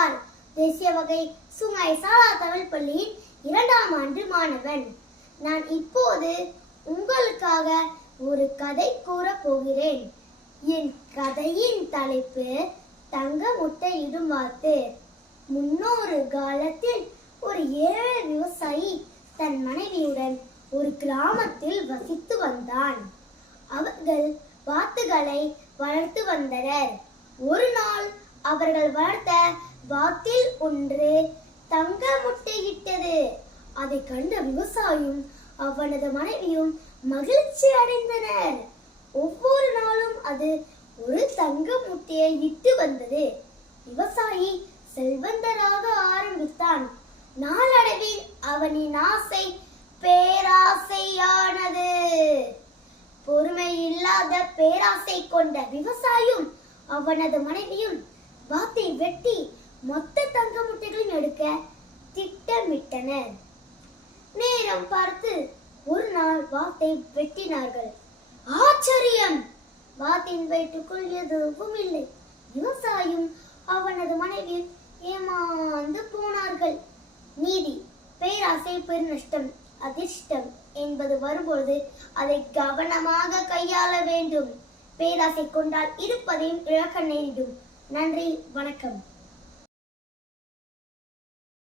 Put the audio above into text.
குமார், தேசிய வகை சுங்காய் சாலா தமிழ் பள்ளியின் 2ஆம் ஆண்டு மாணவன். நான் இப்போது உங்களுக்காக ஒரு கதை கூறப் போகிறேன். என் கதையின் தலைப்பு தங்க முட்டையிடும் வாத்து. முன்னொரு காலத்தில் ஒரு ஏழை விவசாயி தன் மனைவியுடன் ஒரு கிராமத்தில் வசித்து வந்தான். அவர்கள் வாத்துகளை வளர்த்து வந்தனர். ஒரு நாள் அவர்கள் வளர்த்த வாத்தில் ஒன்று தங்க முட்டையிட்டது. அதை கண்ட விவசாயியும் அவனது மனைவியும் மகிழ்ச்சி அடைந்தனர். ஒவ்வொரு நாளும் அது ஒரு தங்க முட்டையை இட்டு வந்தது. விவசாயி செல்வந்தராக ஆரம்பித்தான். நாளடைவில் அவனின் ஆசை பேராசையானது. பொறுமை இல்லாத பேராசை கொண்ட விவசாயியும் அவனது மனைவியும் வாத்தை வெட்டி மொத்த தங்க முட்டைகளையும் எடுக்க திட்டமிட்டனர். நேரம் பார்த்து ஒரு நாள் வாத்தை வெட்டினார்கள். ஆச்சரியம்! வாத்தின் வயிற்றுக்குள் எதுவும் இல்லை. விவசாயியும் அவனது மனைவியும் ஏமாந்து போனார்கள். நீதி, பேராசை பெருநஷ்டம், அதிர்ஷ்டம் என்பது வரும்பொழுது அதை கவனமாக கையாள வேண்டும். பேராசை கொண்டால் இருப்பதையும் இழக்க நேரிடும். நன்றி, வணக்கம்.